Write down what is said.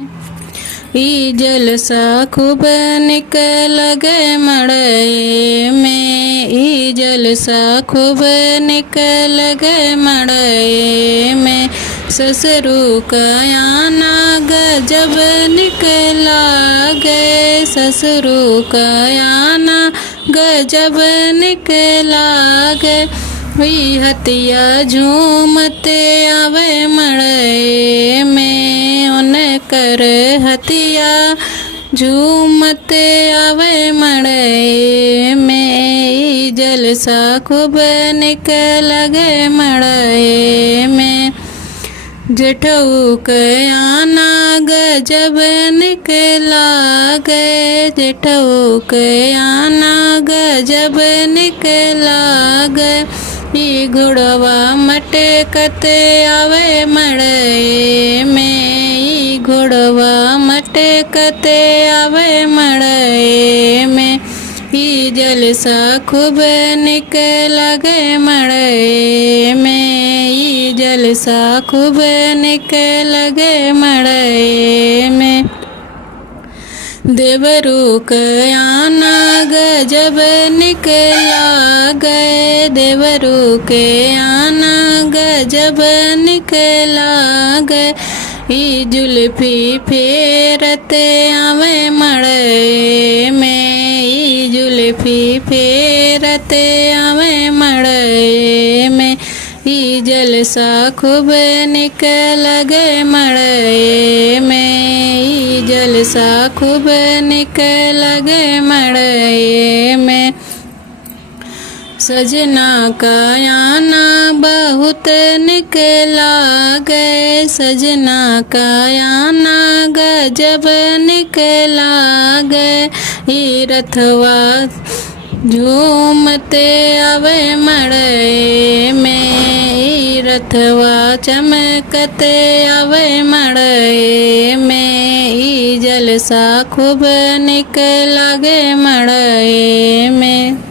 ई जलसा खूब निक लगे मड़ई में। ई जलसा खूब निक लगे मड़ई में। ससुरु का आना गजब निक लागे। ससुरु का आना गजब निक लागे। हुई हतिया झूमते आवे मड़ई में। उन कर हतिया झूमते आवे मड़ई में। ई जलसा खूब निक लगे मड़ई में। जेठऊ के आना गजब निक लागे। जेठऊ के आना गजब निक लागे। ई घुड़वा मटकते आवे मड़ई में। ई घुड़वा मटकते आवे मड़ई में। ई जलसा खूब निक लगे मड़ई में। ई जलसा खूब निक लगे मड़ई में। देवरू के आना गजब निक लागे। देवरू के आना गजब निक लागे। ई जुल्फी फेरते आवे मड़ई में। ई जुल्फी फेरते आवे मड़ई में। ई जलसा खूब निक लगे मड़ई में। ई जलसा खूब निक लगे मड़ई में। सजना का आना बहुत निक लागे। सजना का आना गजब निक लागे। ई रथवा झूमते आवे मड़ई में। ई रथवा चमकते आवे मड़ई में। ई जलसा खूब निक लगे मड़ई में।